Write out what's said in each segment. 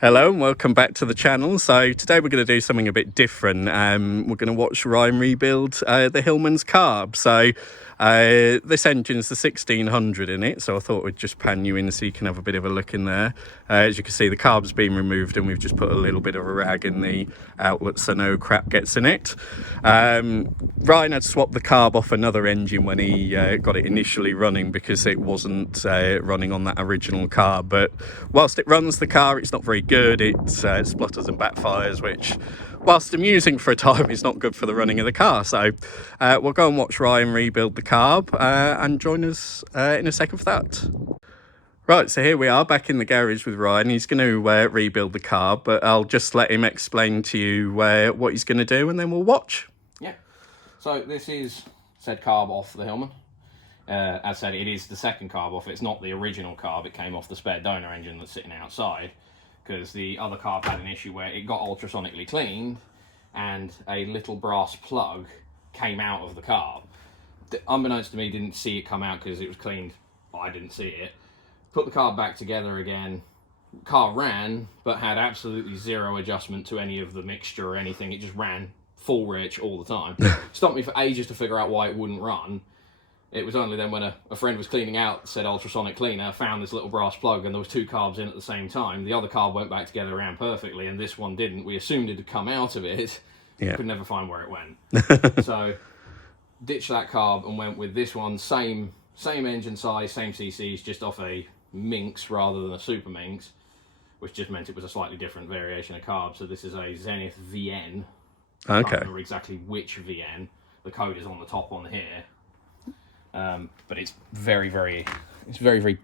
Hello and welcome back to the channel. So today we're going to do something a bit different. We're going to watch Ryan rebuild the Hillman's Carb. So this engine's the 1600 in it, so I thought we'd just pan you in so you can have a bit of a look in there. As you can see, the carb's been removed and we've just put a little bit of a rag in the outlet so no crap gets in it. Ryan had swapped the carb off another engine when he got it initially running because it wasn't running on that original carb, but whilst it runs the car, it's not very good. It splutters and backfires, which, whilst amusing for a time, is not good for the running of the car. So we'll go and watch Ryan rebuild the carb and join us in a second for that. Right, so here we are back in the garage with Ryan. He's going to rebuild the carb, but I'll just let him explain to you what he's going to do and then we'll watch. Yeah, so this is said carb off the Hillman. As I said, it is the second carb off. It's not the original carb. It came off the spare donor engine that's sitting outside, because the other carb had an issue where it got ultrasonically cleaned and a little brass plug came out of the carb. Unbeknownst to me, didn't see it come out because it was cleaned. I didn't see it. Put the carb back together again. Car ran, but had absolutely zero adjustment to any of the mixture or anything. It just ran full rich all the time. Stopped me for ages to figure out why it wouldn't run. It was only then when a friend was cleaning out said ultrasonic cleaner, found this little brass plug, and there was two carbs in at the same time. The other carb went back together, ran perfectly, and this one didn't. We assumed it had come out of it. Yeah. Could never find where it went. So ditched that carb and went with this one, same engine size, same CCs, just off a Minx rather than a Super Minx, which just meant it was a slightly different variation of carb. So this is a Zenith VN. Okay. I can't remember exactly which VN. The code is on the top on here. But it's very, very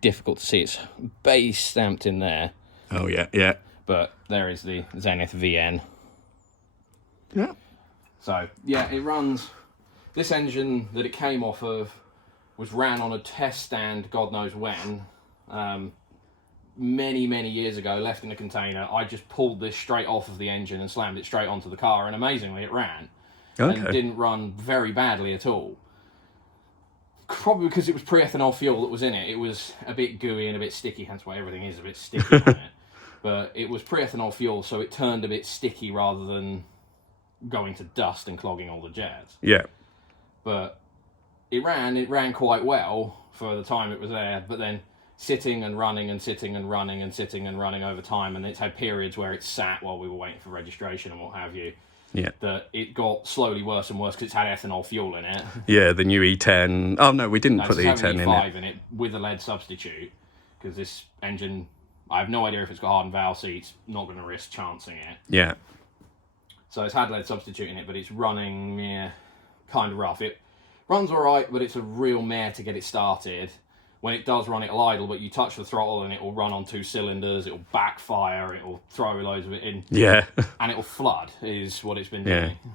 difficult to see. It's base stamped in there. Oh, yeah, yeah. But there is the Zenith VN. Yeah. So, yeah, it runs. This engine that it came off of was ran on a test stand, God knows when, many years ago, left in a container. I just pulled this straight off of the engine and slammed it straight onto the car, and amazingly, it ran. Okay. And didn't run very badly at all. Probably because it was pre-ethanol fuel that was in it. It was a bit gooey and a bit sticky, hence why everything is a bit sticky on it. But it was pre-ethanol fuel, so it turned a bit sticky rather than going to dust and clogging all the jets. Yeah. But it ran quite well for the time it was there, but then sitting and running and sitting and running and sitting and running over time, and it's had periods where it sat while we were waiting for registration and what have you. Yeah. That it got slowly worse and worse because it's had ethanol fuel in it. Yeah, the new E10. Oh, no, we didn't put the E10 in it with a lead substitute, because this engine, I have no idea if it's got hardened valve seats, not going to risk chancing it. Yeah. So it's had lead substitute in it, but it's running kind of rough. It runs all right, but it's a real mare to get it started. When it does run, it'll idle, but you touch the throttle and it will run on 2 cylinders, it'll backfire, it'll throw loads of it in. Yeah. And it'll flood, is what it's been doing. Yeah.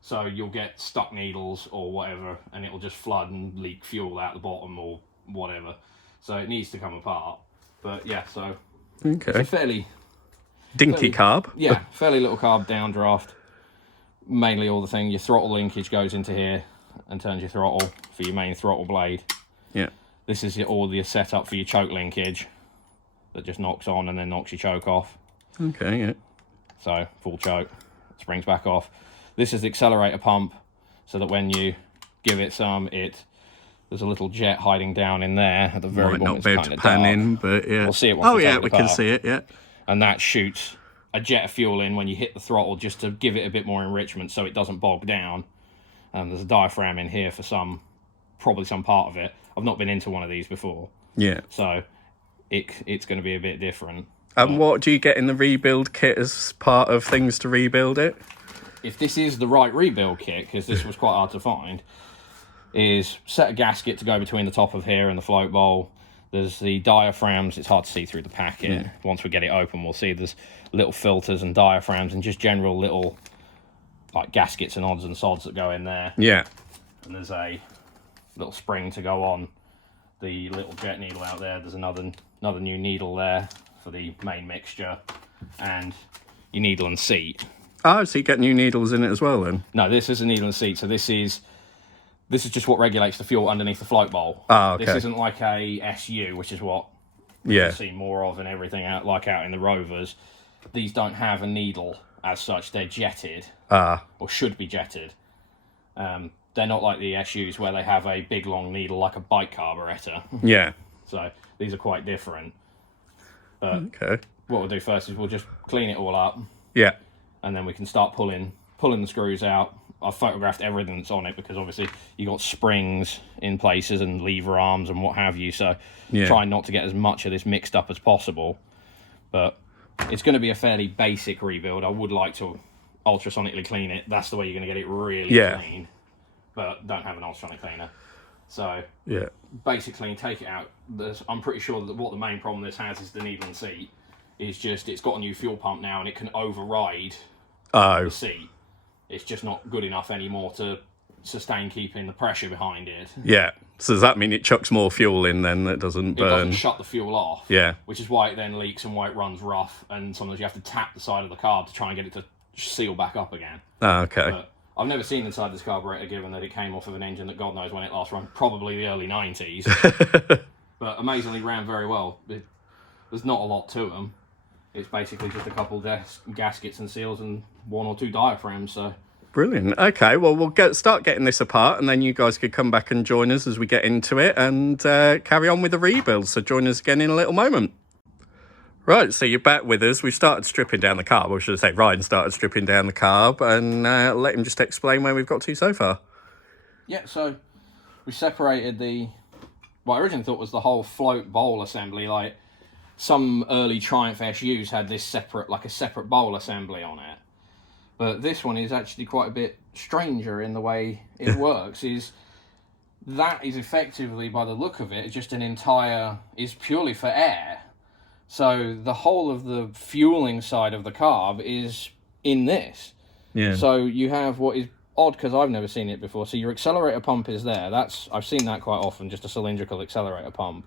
So you'll get stuck needles or whatever, and it'll just flood and leak fuel out the bottom or whatever. So it needs to come apart. But yeah, so okay. It's a fairly... Dinky carb. Yeah, fairly little carb downdraft. Mainly all the thing, your throttle linkage goes into here and turns your throttle for your main throttle blade. Yeah. This is all the setup for your choke linkage that just knocks on and then knocks your choke off. Okay, yeah. So, full choke, springs back off. This is the accelerator pump, so that when you give it some, there's a little jet hiding down in there at the very bottom. Might not be able to pan in, but yeah. We'll see it once we can see it, yeah. And that shoots a jet of fuel in when you hit the throttle just to give it a bit more enrichment so it doesn't bog down. There's a diaphragm in here for probably some part of it. I've not been into one of these before. Yeah. So it's going to be a bit different. And what do you get in the rebuild kit as part of things to rebuild it? If this is the right rebuild kit, because this was quite hard to find, is set a gasket to go between the top of here and the float bowl. There's the diaphragms. It's hard to see through the packet. Yeah. Once we get it open, we'll see there's little filters and diaphragms and just general little like gaskets and odds and sods that go in there. Yeah. And there's a little spring to go on the little jet needle out there. There's another new needle there for the main mixture, and your needle and seat. Oh, so you get new needles in it as well then? No, this is a needle and seat. So this is just what regulates the fuel underneath the float bowl. Oh, okay. This isn't like a SU, which is what you see more of and everything out in the Rovers. these don't have a needle as such. They're jetted, or should be jetted. They're not like the SUs where they have a big long needle like a bike carburetor. Yeah. So these are quite different. But Okay. what we'll do first is we'll just clean it all up. Yeah. And then we can start pulling the screws out. I've photographed everything that's on it because obviously you got springs in places and lever arms and what have you. So trying not to get as much of this mixed up as possible. But it's going to be a fairly basic rebuild. I would like to ultrasonically clean it. That's the way you're going to get it really clean. But don't have an ultrasonic cleaner. So basic clean, take it out. I'm pretty sure that what the main problem this has is the needle and seat. Is just it's got a new fuel pump now and it can override the seat. It's just not good enough anymore to sustain keeping the pressure behind it. Yeah. So does that mean it chucks more fuel in then that doesn't burn? It doesn't shut the fuel off. Yeah. Which is why it then leaks and why it runs rough, and sometimes you have to tap the side of the carb to try and get it to seal back up again. Oh, okay. But I've never seen inside this carburetor, given that it came off of an engine that God knows when it last ran, probably the early 90s. But amazingly ran very well. There's not a lot to them. It's basically just a couple gaskets and seals and 1 or 2 diaphragms. So brilliant. Okay, well, we'll start getting this apart, and then you guys could come back and join us as we get into it and carry on with the rebuild. So join us again in a little moment. Right, so you're back with us. We started stripping down the carb, or should I say Ryan started stripping down the carb, and let him just explain where we've got to so far. Yeah, so we separated what I originally thought was the whole float bowl assembly. Like some early Triumph SUs had this separate bowl assembly on it. But this one is actually quite a bit stranger in the way it works. That is effectively, by the look of it, just is purely for air. So the whole of the fueling side of the carb is in this. Yeah. So you have what is odd because I've never seen it before. So your accelerator pump is there. I've seen that quite often, just a cylindrical accelerator pump.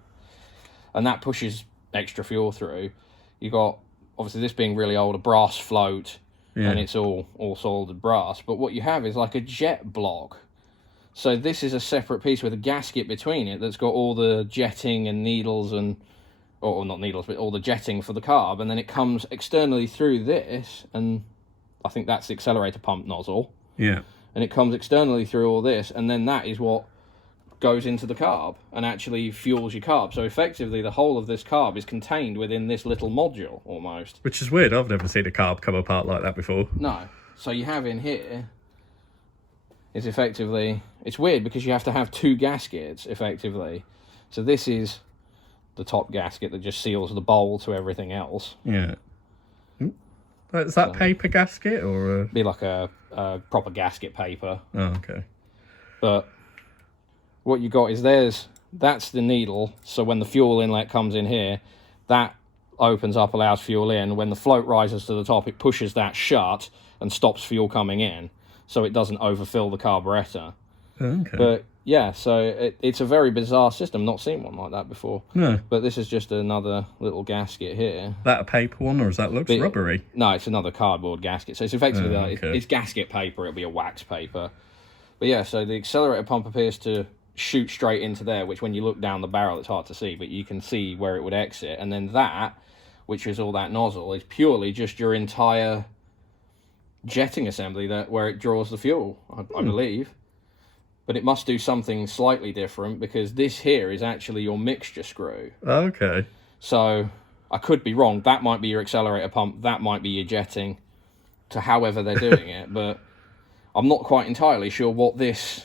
And that pushes extra fuel through. You got, obviously this being really old, a brass float, and it's all soldered brass. But what you have is like a jet block. So this is a separate piece with a gasket between it that's got all the jetting and needles or not needles, but all the jetting for the carb, and then it comes externally through this, and I think that's the accelerator pump nozzle. Yeah. And it comes externally through all this, and then that is what goes into the carb and actually fuels your carb. So effectively, the whole of this carb is contained within this little module, almost. Which is weird. I've never seen a carb come apart like that before. No. So you have in here is effectively... It's weird because you have to have 2 gaskets, effectively. So this is the top gasket that just seals the bowl to everything else. Yeah. Is that paper gasket or? Be like a proper gasket paper. Oh, okay. But what you got is that's the needle. So when the fuel inlet comes in here, that opens up, allows fuel in. When the float rises to the top, it pushes that shut and stops fuel coming in, so it doesn't overfill the carburetor. Okay. But yeah, so it's a very bizarre system. Not seen one like that before. No. But this is just another little gasket here. That a paper one, or does that look rubbery? No, it's another cardboard gasket. So it's effectively it's gasket paper. It'll be a wax paper. But yeah, so the accelerator pump appears to shoot straight into there, which when you look down the barrel, it's hard to see, but you can see where it would exit. And then that, which is all that nozzle, is purely just your entire jetting assembly where it draws the fuel, I believe. But it must do something slightly different because this here is actually your mixture screw. Okay. So I could be wrong. That might be your accelerator pump. That might be your jetting, to however they're doing it. But I'm not quite entirely sure what this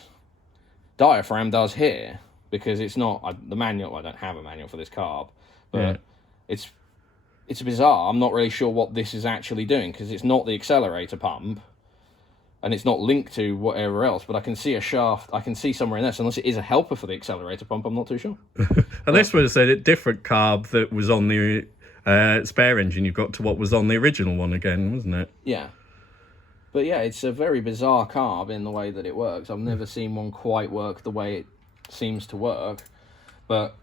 diaphragm does here because it's not the manual. I don't have a manual for this carb, but it's bizarre. I'm not really sure what this is actually doing because it's not the accelerator pump. And it's not linked to whatever else, but I can see a shaft. I can see somewhere in this. Unless it is a helper for the accelerator pump, I'm not too sure. And this was a different carb that was on the spare engine. You've got to what was on the original one again, wasn't it? Yeah. But yeah, it's a very bizarre carb in the way that it works. I've never seen one quite work the way it seems to work. But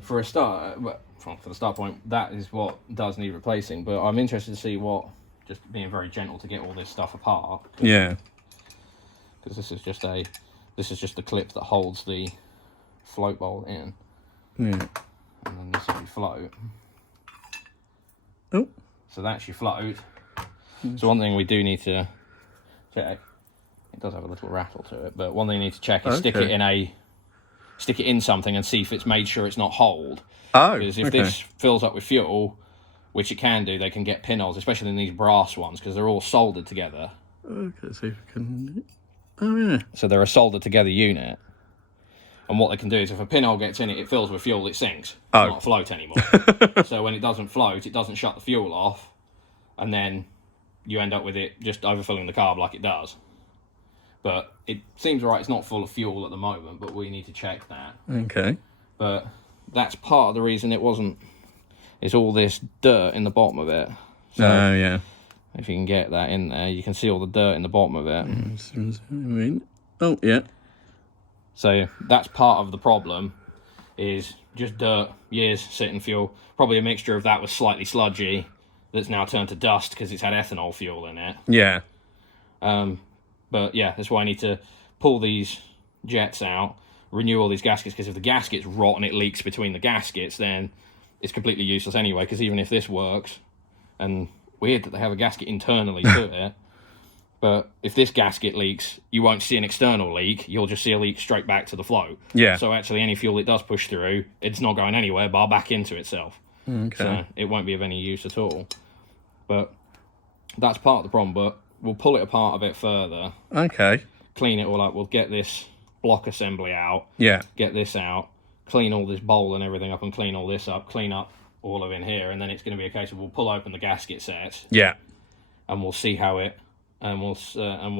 for a start, for the start point, that is what does need replacing. But I'm interested to see what... Just being very gentle to get all this stuff apart. Yeah. Because this is just the clip that holds the float bowl in. Yeah. And then this is the float. Oh. So that's your float. So one thing we do need to check, it does have a little rattle to it, but one thing you need to check is stick it in something and see if it's made sure it's not holed. Oh, because if this fills up with fuel, which it can do, they can get pinholes, especially in these brass ones, because they're all soldered together. Okay, see if we can... Oh, yeah. So they're a soldered together unit. And what they can do is if a pinhole gets in it, it fills with fuel, it sinks. It's not afloat anymore. So when it doesn't float, it doesn't shut the fuel off, and then you end up with it just overfilling the carb like it does. But it seems right, it's not full of fuel at the moment, but we need to check that. Okay. But that's part of the reason it wasn't... It's all this dirt in the bottom of it. So yeah. if you can get that in there, you can see all the dirt in the bottom of it. Oh, yeah. So that's part of the problem, is just dirt, years sitting fuel. Probably a mixture of that was slightly sludgy, that's now turned to dust because it's had ethanol fuel in it. Yeah. But yeah, that's why I need to pull these jets out, renew all these gaskets, because if the gaskets rot and it leaks between the gaskets, then it's completely useless anyway, because even if this works, and weird that they have a gasket internally to it, but if this gasket leaks, you won't see an external leak, you'll just see a leak straight back to the float. Yeah. So actually any fuel it does push through, it's not going anywhere, bar back into itself. Okay. So it won't be of any use at all. But that's part of the problem, but we'll pull it apart a bit further. Okay. Clean it all up. We'll get this block assembly out. Yeah. Get this out. Clean all this bowl and everything up and clean all this up. Clean up all of in here. And then it's going to be a case of we'll pull open the gasket sets. Yeah. And we'll see how it... And we'll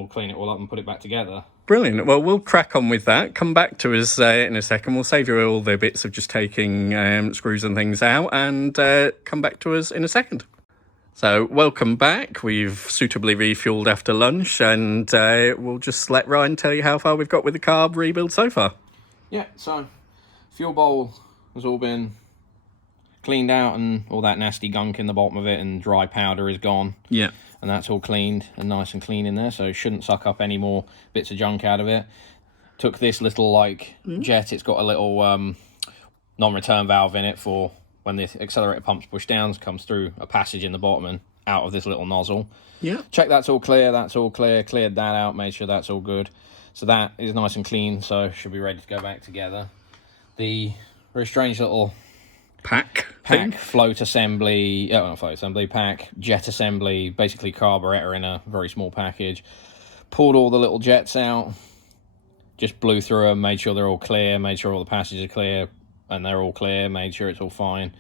clean it all up and put it back together. Brilliant. Well, we'll crack on with that. Come back to us in a second. We'll save you all the bits of just taking screws and things out, and come back to us in a second. So, welcome back. We've suitably refueled after lunch, and we'll just let Ryan tell you how far we've got with the carb rebuild so far. Yeah, so fuel bowl has all been cleaned out, and all that nasty gunk in the bottom of it and dry powder is gone. Yeah. And that's all cleaned and nice and clean in there, so it shouldn't suck up any more bits of junk out of it. Took this little, jet. It's got a little non-return valve in it for when the accelerator pump's pushed down, comes through a passage in the bottom and out of this little nozzle. Yeah. Check that's all clear, cleared that out, made sure that's all good. So that is nice and clean, so should be ready to go back together. The very strange little... Pack float assembly, not float assembly, pack, jet assembly, basically carburetor in a very small package. Pulled all the little jets out, just blew through them, made sure they're all clear, made sure all the passages are clear, and they're all clear, made sure it's all fine,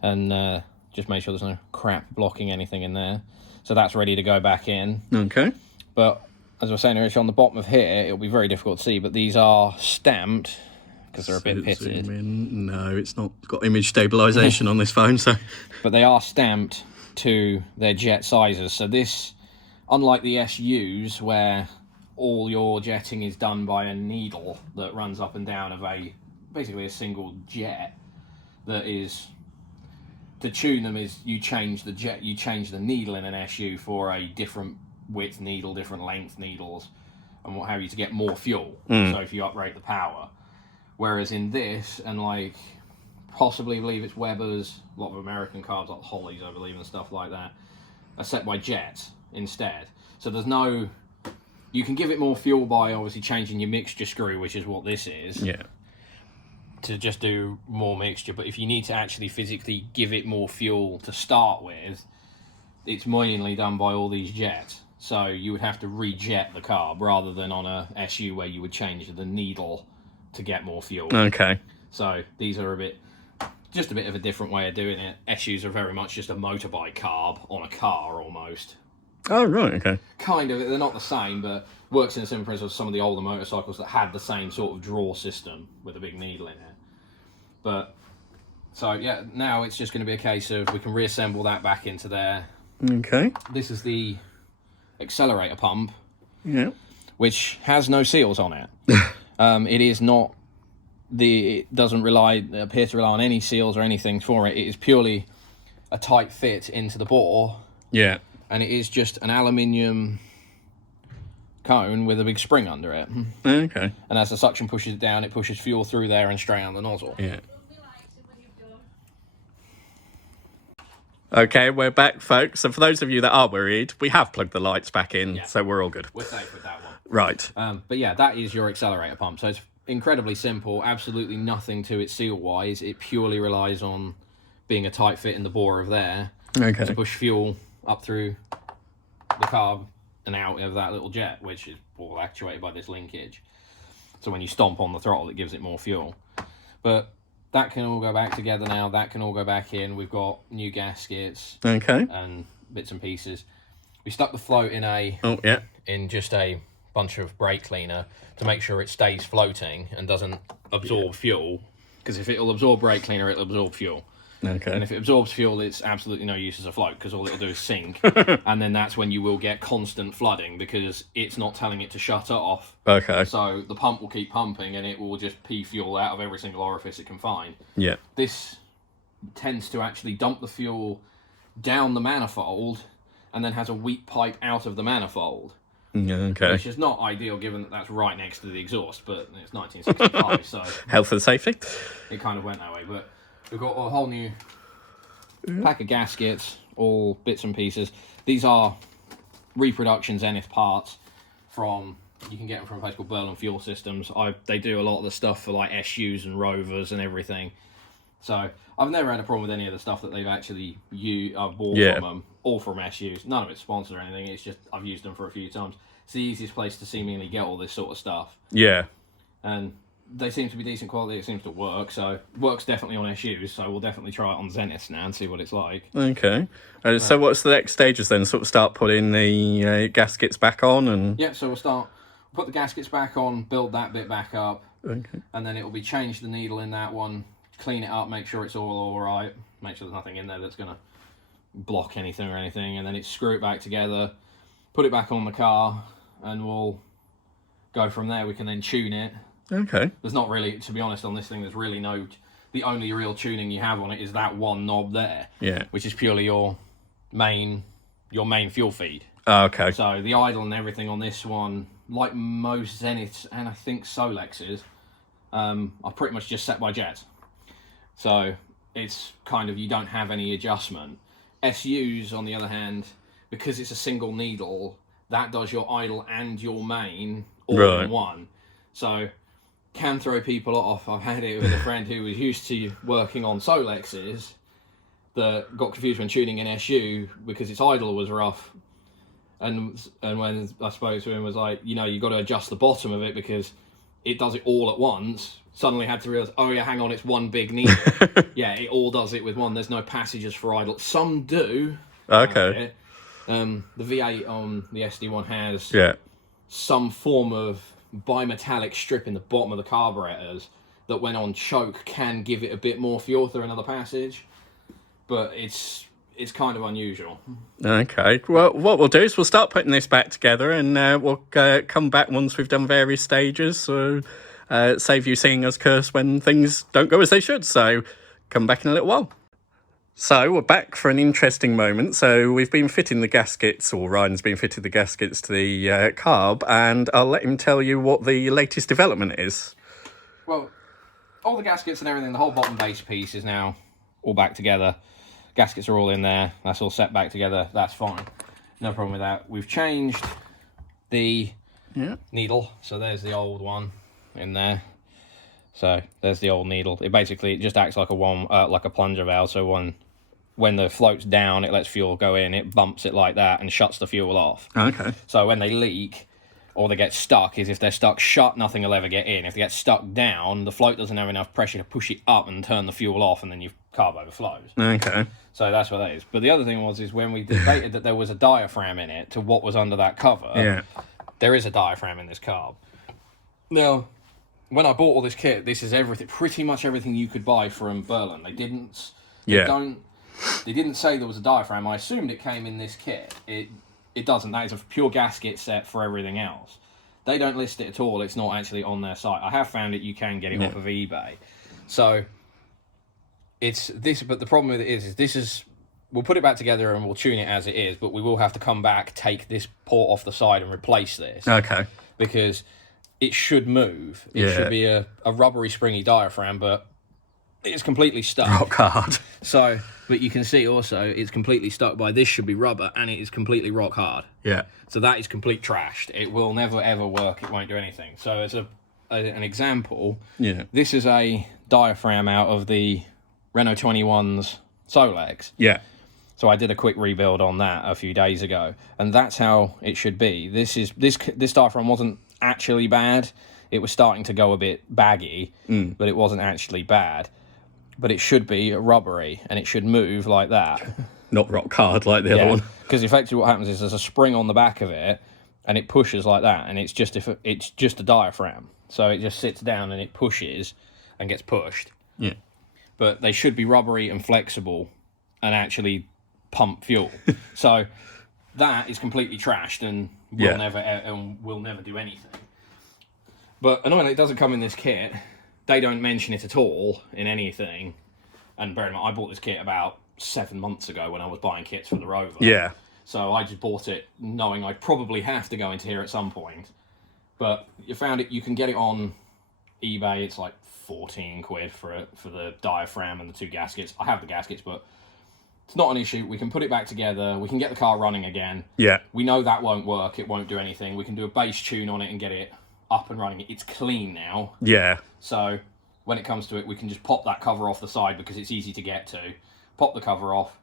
and just made sure there's no crap blocking anything in there. So that's ready to go back in. Okay. But as I was saying, on the bottom of here, it'll be very difficult to see, but these are stamped, because they're a bit pitted. No, it's not got image stabilization on this phone, so... But they are stamped to their jet sizes. So this, unlike the SUs, where all your jetting is done by a needle that runs up and down of basically a single jet, that is... To tune them is you change the needle in an SU for a different width needle, different length needles, and what have you, to get more fuel. So if you uprate the power. Whereas in this, and possibly believe it's Weber's, a lot of American carbs like Hollies, I believe, and stuff like that, are set by jets instead. So there's no... You can give it more fuel by obviously changing your mixture screw, which is what this is. Yeah. To just do more mixture. But if you need to actually physically give it more fuel to start with, it's mainly done by all these jets. So you would have to rejet the carb rather than on a SU where you would change the needle to get more fuel. Okay. So these are just a bit of a different way of doing it. SUs are very much just a motorbike carb on a car almost. Oh, right, okay. Kind of, they're not the same, but works in a similar principle as some of the older motorcycles that had the same sort of draw system with a big needle in it. But, so yeah, now it's just going to be a case of we can reassemble that back into there. Okay. This is the accelerator pump. Yeah. Which has no seals on it. It is not it doesn't appear to rely on any seals or anything for it. It is purely a tight fit into the bore. Yeah. And it is just an aluminium cone with a big spring under it. Okay. And as the suction pushes it down, it pushes fuel through there and straight out the nozzle. Yeah. Okay, we're back, folks. And for those of you that are worried, we have plugged the lights back in, so we're all good. We're safe with that one. Right. But yeah, that is your accelerator pump. So it's incredibly simple, absolutely nothing to it seal-wise. It purely relies on being a tight fit in the bore of there to push fuel up through the carb and out of that little jet, which is all actuated by this linkage. So when you stomp on the throttle, it gives it more fuel. But that can all go back together now. That can all go back in. We've got new gaskets and bits and pieces. We stuck the float in in just a bunch of brake cleaner to make sure it stays floating and doesn't absorb fuel. Because if it'll absorb brake cleaner, it'll absorb fuel. And if it absorbs fuel, it's absolutely no use as a float, because all it'll do is sink. And then that's when you will get constant flooding, because it's not telling it to shut off. So the pump will keep pumping, and it will just pee fuel out of every single orifice it can find. This tends to actually dump the fuel down the manifold, and then has a weak pipe out of the manifold. Which is not ideal, given that that's right next to the exhaust, but it's 1965, so... Health and safety. It kind of went that way, but... We've got a whole new pack of gaskets, all bits and pieces. These are reproduction Zenith parts from, you can get them from a place called Berlin Fuel Systems. They do a lot of the stuff for like SUs and Rovers and everything. So I've never had a problem with any of the stuff that they've actually I've bought from them, all from SUs. None of it's sponsored or anything, it's just I've used them for a few times. It's the easiest place to seemingly get all this sort of stuff. And they seem to be decent quality, it seems to work, so works definitely on SUs, so we'll definitely try it on Zeniths now and see what it's like. So what's the next stages then? Sort of start putting the gaskets back on? And so we'll put the gaskets back on, build that bit back up, and then it will be change the needle in that one, clean it up, make sure it's all right, make sure there's nothing in there that's going to block anything or anything, and then it's screw it back together, put it back on the car, and we'll go from there. We can then tune it. There's not really, to be honest, on this thing, there's really no... The only real tuning you have on it is that one knob there. Which is purely your main fuel feed. So the idle and everything on this one, like most Zeniths and I think Solexes, are pretty much just set by jet. So it's kind of, you don't have any adjustment. SUs, on the other hand, because it's a single needle, that does your idle and your main all in one. So... can throw people off. I've had it with a friend who was used to working on Solexes that got confused when tuning an SU because its idle was rough. And when I spoke to him, was like, you got to adjust the bottom of it because it does it all at once. Suddenly had to realise, oh yeah, hang on, it's one big needle. It all does it with one. There's no passages for idle. Some do. The V8 on the SD1 has some form of bimetallic strip in the bottom of the carburetors that, when on choke, can give it a bit more fuel through another passage, but it's kind of unusual. Well, what we'll do is we'll start putting this back together, and we'll come back once we've done various stages, so save you seeing us curse when things don't go as they should. So come back in a little while. So we're back for an interesting moment. So we've been fitting the gaskets, or Ryan's been fitting the gaskets to the carb, and I'll let him tell you what the latest development is. Well, all the gaskets and everything, the whole bottom base piece is now all back together. Gaskets are all in there. That's all set back together. That's fine. No problem with that. We've changed the needle. So there's the old one in there. So there's the old needle. It just acts like a plunger valve. So when the float's down, it lets fuel go in. It bumps it like that and shuts the fuel off. So when they leak or they get stuck, if they're stuck shut, nothing will ever get in. If they get stuck down, the float doesn't have enough pressure to push it up and turn the fuel off, and then your carb overflows. So that's what that is. But the other thing is when we debated that there was a diaphragm in it to what was under that cover, there is a diaphragm in this carb. Now, when I bought all this kit, this is everything, pretty much everything you could buy from Berlin. They didn't say there was a diaphragm. I assumed it came in this kit. It doesn't. That is a pure gasket set for everything else. They don't list it at all. It's not actually on their site. I have found it. You can get it off of eBay. So it's this, but the problem with it is we'll put it back together and we'll tune it as it is, but we will have to come back, take this port off the side and replace this. Because it should move. It should be a rubbery, springy diaphragm, but it's completely stuck. Rock hard. So, but you can see also it's completely stuck by this should be rubber, and it is completely rock hard. Yeah. So that is complete trashed. It will never ever work. It won't do anything. So as an example, Yeah. this is a diaphragm out of the Renault 21's Solex. Yeah. So I did a quick rebuild on that a few days ago, and that's how it should be. This diaphragm wasn't actually bad. It was starting to go a bit baggy, but it wasn't actually bad. But it should be rubbery, and it should move like that. Not rock hard like the other one. Because effectively what happens is there's a spring on the back of it, and it pushes like that, and it's just a diaphragm. So it just sits down and it pushes and gets pushed. Yeah. But they should be rubbery and flexible and actually pump fuel. So that is completely trashed and will never do anything. But annoyingly, it doesn't come in this kit. They don't mention it at all in anything. And bear in mind, I bought this kit about 7 months ago when I was buying kits for the Rover. Yeah. So I just bought it knowing I'd probably have to go into here at some point. But you can get it on eBay. It's like 14 quid for the diaphragm and the 2 gaskets. I have the gaskets, but it's not an issue. We can put it back together. We can get the car running again. Yeah. We know that won't work. It won't do anything. We can do a bass tune on it and get it up and running. It's clean now. Yeah. So when it comes to it, we can just pop that cover off the side because it's easy to get to. Pop the cover off,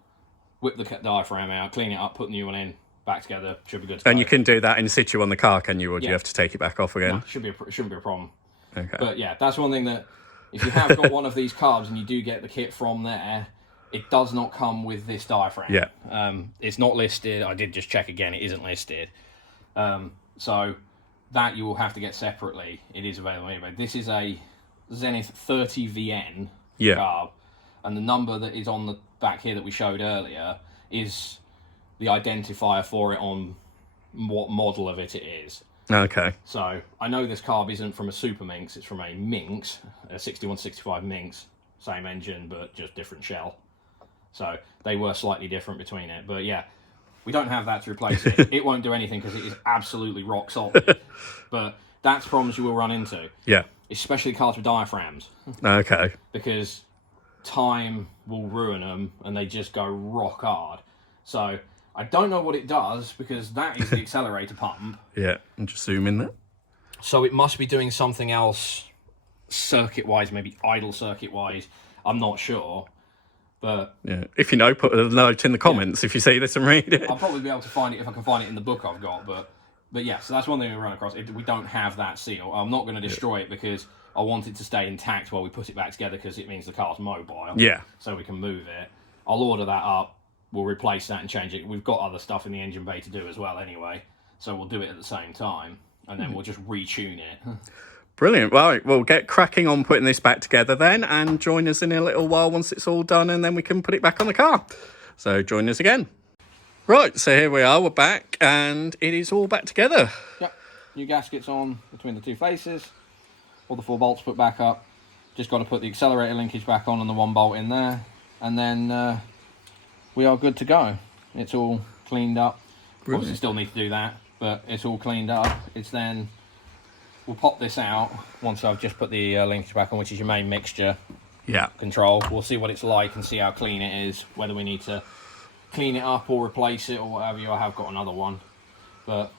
whip the diaphragm out, clean it up, put the new one in, back together. Should be good to go. And you can do that in situ on the car, can you? Or do you have to take it back off again? No, shouldn't be a problem. Okay. But yeah, that's one thing that if you have got one of these carbs and you do get the kit from there, it does not come with this diaphragm. Yeah. It's not listed. I did just check again. It isn't listed. So that you will have to get separately. It is available anyway. This is a Zenith 30VN carb. And the number that is on the back here that we showed earlier is the identifier for it on what model of it is. Okay. So I know this carb isn't from a Super Minx, it's from a Minx, a 6165 Minx, same engine but just different shell. So they were slightly different between it. But yeah, we don't have that to replace it. It won't do anything because it is absolutely rock solid. But that's problems you will run into. Yeah. Especially cars with diaphragms. Okay. Because time will ruin them and they just go rock hard. So I don't know what it does because that is the accelerator pump. Yeah, and just zoom in there. So it must be doing something else circuit-wise, maybe idle circuit-wise. I'm not sure. But yeah, if you know, put a note in the comments if you see this and read it. I'll probably be able to find it if I can find it in the book I've got. But yeah, so that's one thing we run across. We don't have that seal. I'm not going to destroy it because I want it to stay intact while we put it back together because it means the car's mobile. Yeah. So we can move it. I'll order that up. We'll replace that and change it. We've got other stuff in the engine bay to do as well anyway. So we'll do it at the same time. And then we'll just retune it. Brilliant. Right, we'll get cracking on putting this back together then and join us in a little while once it's all done and then we can put it back on the car. So join us again. Right, so here we are, we're back and it is all back together. Yep, new gaskets on between the 2 faces. All the 4 bolts put back up. Just got to put the accelerator linkage back on and the 1 bolt in there. And then we are good to go. It's all cleaned up. Brilliant. Obviously still need to do that, but it's all cleaned up. It's then, we'll pop this out once I've just put the linkage back on, which is your main mixture control. We'll see what it's like and see how clean it is, whether we need to clean it up or replace it or whatever. I have got another one. But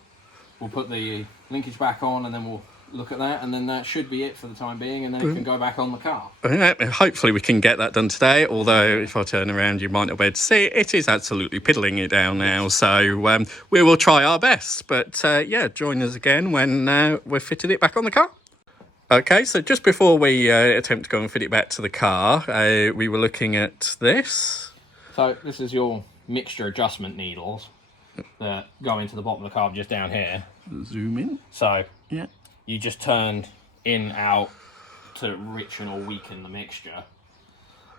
we'll put the linkage back on and then we'll look at that, and then that should be it for the time being, and then it can go back on the car. Yeah, hopefully we can get that done today, although if I turn around you might not be able to see it. It is absolutely piddling it down now, so we will try our best. But yeah, join us again when we've fitted it back on the car. Okay, so just before we attempt to go and fit it back to the car, we were looking at this. So this is your mixture adjustment needles that go into the bottom of the carb just down here. Zoom in. So yeah, you just turn in, out to richen or weaken the mixture.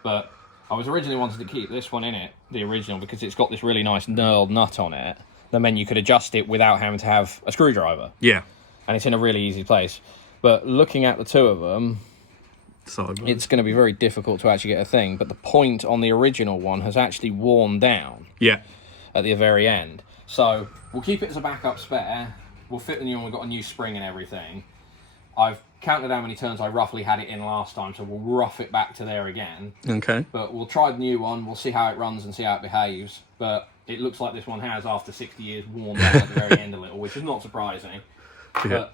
But I was originally wanted to keep this one in it, the original, because it's got this really nice knurled nut on it. Then you could adjust it without having to have a screwdriver. Yeah. And it's in a really easy place. But looking at the 2 of them, it's going to be very difficult to actually get a thing. But the point on the original one has actually worn down. Yeah. At the very end. So we'll keep it as a backup spare. We'll fit the new one. We've got a new spring and everything. I've counted how many turns I roughly had it in last time, so we'll rough it back to there again. Okay. But we'll try the new one, we'll see how it runs and see how it behaves. But it looks like this one has, after 60 years, worn down at the very end a little, which is not surprising. Yeah. But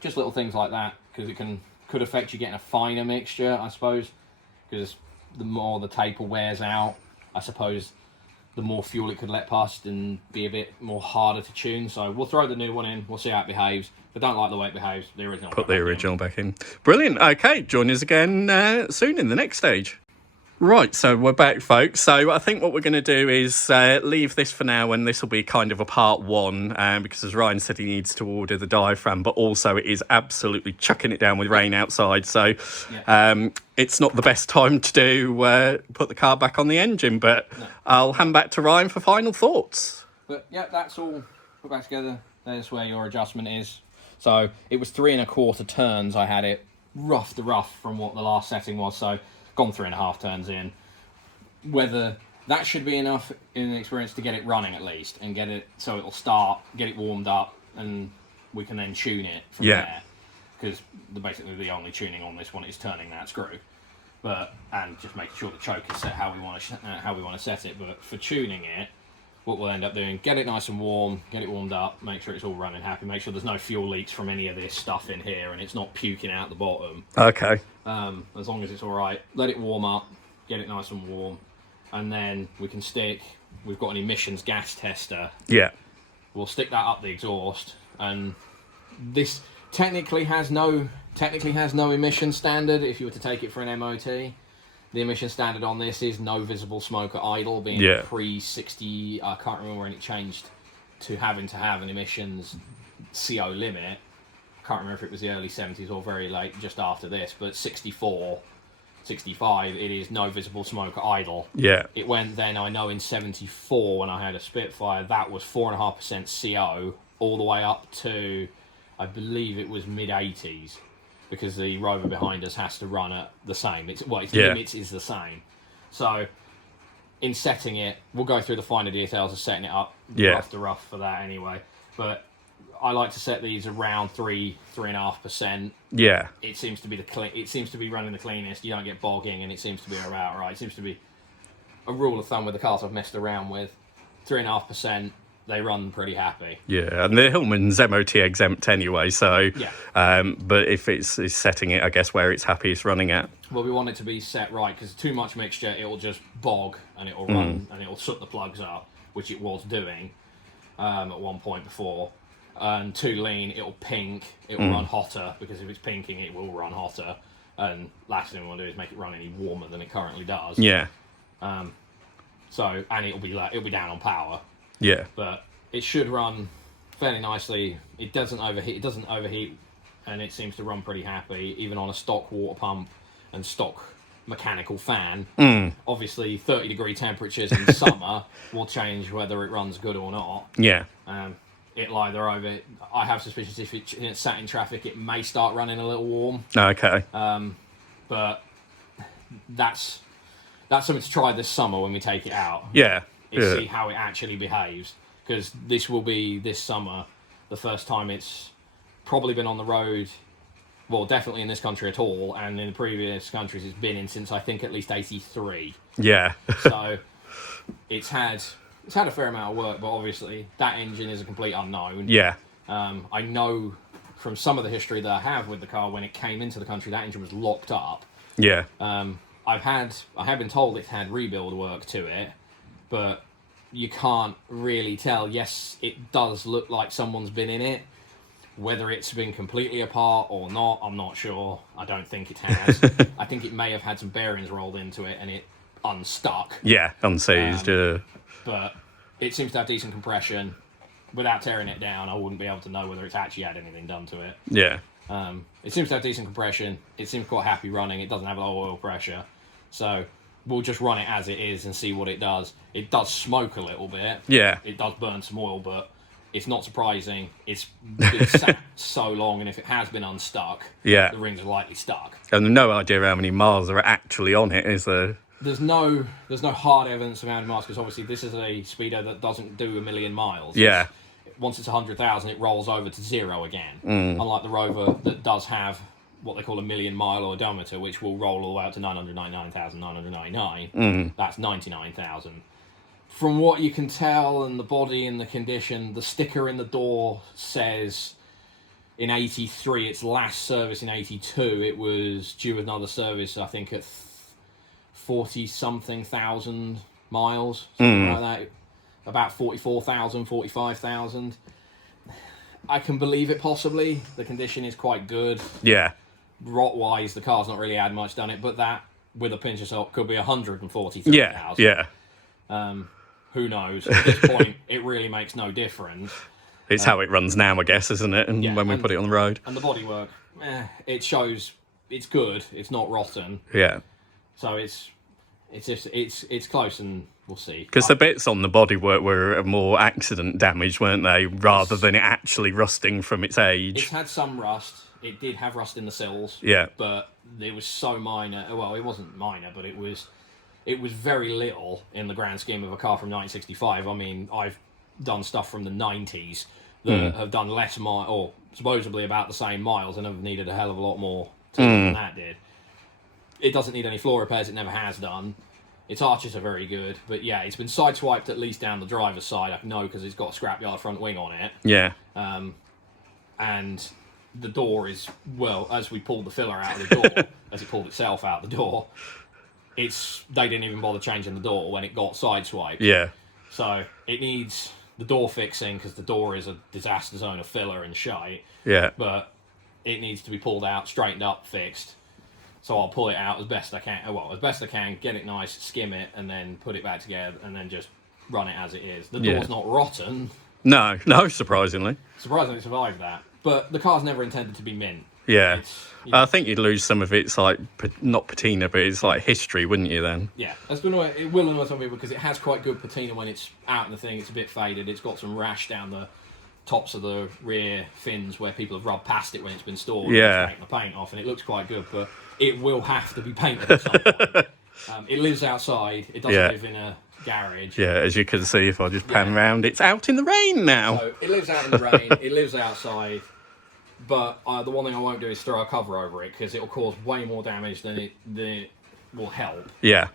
just little things like that, because it could affect you getting a finer mixture, I suppose. Because the more the taper wears out, I suppose the more fuel it could let past and be a bit more harder to tune. So we'll throw the new one in, we'll see how it behaves. If I don't like the way it behaves, the original. Put the original back in. Brilliant. Okay, join us again soon in the next stage. Right, so we're back, folks. So I think what we're going to do is leave this for now, and this will be kind of a part one, because as Ryan said, he needs to order the diaphragm, but also it is absolutely chucking it down with rain outside. So it's not the best time to do put the car back on the engine, but no. I'll hand back to Ryan for final thoughts. But yeah, that's all put back together. There's where your adjustment is. So it was 3 1/4 turns. I had it rough to rough from what the last setting was. So gone 3 1/2 turns in. Whether that should be enough in experience to get it running at least, and get it so it'll start, get it warmed up, and we can then tune it from there. Because basically the only tuning on this one is turning that screw, and just making sure the choke is set how we want to set it. But for tuning it, what we'll end up doing, get it nice and warm, get it warmed up, make sure it's all running happy, make sure there's no fuel leaks from any of this stuff in here and it's not puking out the bottom. Okay. As long as it's all right, let it warm up, get it nice and warm, and then we can we've got an emissions gas tester. Yeah. We'll stick that up the exhaust, and this technically has no emission standard if you were to take it for an MOT. The emission standard on this is no visible smoke at idle, being pre-60. I can't remember when it changed to having to have an emissions CO limit. I can't remember if it was the early 70s or very late, just after this, but 64, 65, it is no visible smoke at idle. Yeah. It went then, I know in 74 when I had a Spitfire, that was 4.5% CO all the way up to, I believe it was mid-80s. Because the Rover behind us has to run at the same. Its limits is the same. So, in setting it, we'll go through the finer details of setting it up. Rough to rough for that anyway. But I like to set these around 3.5%. Yeah. It seems to be it seems to be running the cleanest. You don't get bogging, and it seems to be about right. It seems to be a rule of thumb with the cars I've messed around with. 3.5%. They run pretty happy. Yeah, and the Hillman's MOT exempt anyway, so... Yeah. But if it's setting it, I guess, where it's happy it's running at. Well, we want it to be set right, because too much mixture, it'll just bog, and it'll run, and it'll suck the plugs up, which it was doing at one point before. And too lean, it'll pink, it'll run hotter, because if it's pinking, it will run hotter. And last thing we want to do is make it run any warmer than it currently does. Yeah. And it'll be down on power. Yeah. But it should run fairly nicely. It doesn't overheat, and it seems to run pretty happy, even on a stock water pump and stock mechanical fan. Obviously, 30-degree temperatures in summer will change whether it runs good or not. Yeah. It'll either I have suspicions if it's sat in traffic, it may start running a little warm. Okay. But that's something to try this summer when we take it out. Yeah. See how it actually behaves, because this will be, this summer, the first time it's probably been on the road, well, definitely in this country at all, and in the previous countries it's been in since I think at least 83. Yeah. So it's had a fair amount of work, but obviously that engine is a complete unknown. Yeah. I know from some of the history that I have with the car, when it came into the country, that engine was locked up. Yeah. I have been told it's had rebuild work to it, but you can't really tell. Yes, it does look like someone's been in it. Whether it's been completely apart or not, I'm not sure. I don't think it has. I think it may have had some bearings rolled into it and it unstuck. Yeah, unseized. But it seems to have decent compression. Without tearing it down, I wouldn't be able to know whether it's actually had anything done to it. Yeah. It seems to have decent compression. It seems quite happy running. It doesn't have low oil pressure. So we'll just run it as it is and see what it does. It does smoke a little bit. Yeah. It does burn some oil, but it's not surprising. It's been sat so long, and if it has been unstuck, the rings are likely stuck. And no idea how many miles are actually on it, is there? There's no hard evidence of how many miles, because obviously this is a speedo that doesn't do 1 million miles. Yeah. once it's 100,000, it rolls over to 0 again. Unlike the Rover that does have what they call a 1,000,000 mile odometer, which will roll all the way up to 999,999. That's 99,000. From what you can tell, and the body and the condition, the sticker in the door says in 83, its last service in 82, it was due another service, I think, at 40-something thousand miles, something like that. About 44,000, 45,000. I can believe it, possibly. The condition is quite good. Yeah. Rot-wise, the car's not really had much done it, but that, with a pinch of salt, could be 140,000. Yeah. Who knows? At this point, it really makes no difference. It's how it runs now, I guess, isn't it? And when we put it on the road. And the bodywork, it shows it's good. It's not rotten. Yeah. So it's close, and we'll see. Because the bits on the bodywork were more accident damage, weren't they? Rather than it actually rusting from its age. It's had some rust. It did have rust in the sills. Yeah. But it was so minor. Well, it wasn't minor, but it was very little in the grand scheme of a car from 1965. I mean, I've done stuff from the 90s that have done less or supposedly about the same miles, and have needed a hell of a lot more to than that did. It doesn't need any floor repairs. It never has done. Its arches are very good, but yeah, it's been sideswiped at least down the driver's side. I know because it's got a scrapyard front wing on it. Yeah. And the door is, well, as we pulled the filler out of the door, as it pulled itself out the door, they didn't even bother changing the door when it got sideswiped. Yeah. So it needs the door fixing, because the door is a disaster zone of filler and shite. Yeah. But it needs to be pulled out, straightened up, fixed. So I'll pull it out as best I can. Well, as best I can, get it nice, skim it, and then put it back together, and then just run it as it is. The door's not rotten. No, surprisingly. Surprisingly, it survived that. But the car's never intended to be mint. Yeah. I think you'd lose some of its, like, not patina, but it's like history, wouldn't you then? Yeah. It will annoy some people, because it has quite good patina when it's out in the thing. It's a bit faded. It's got some rash down the tops of the rear fins where people have rubbed past it when it's been stored. Yeah. And taken the paint off, and it looks quite good, but it will have to be painted at some point. It lives outside. It doesn't live in a garage. Yeah, as you can see, if I just pan round, it's out in the rain now. So it lives out in the rain. It lives outside. But the one thing I won't do is throw a cover over it, because it'll cause way more damage than it will help. Yeah.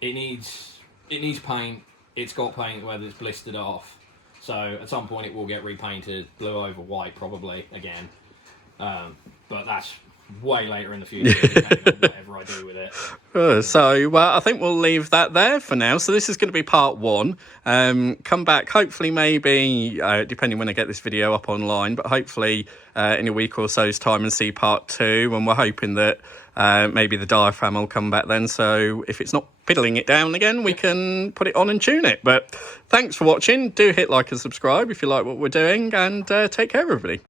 It needs paint. It's got paint where it's blistered off. So at some point it will get repainted, blue over white probably again. But that's way later in the future, depending on whatever I do with it. So I think we'll leave that there for now. So this is going to be part 1. Come back, hopefully, maybe, depending when I get this video up online, but hopefully in a week or so's time, and see part 2. And we're hoping that maybe the diaphragm will come back then. So if it's not piddling it down again, we can put it on and tune it. But thanks for watching. Do hit like and subscribe if you like what we're doing, and take care, everybody.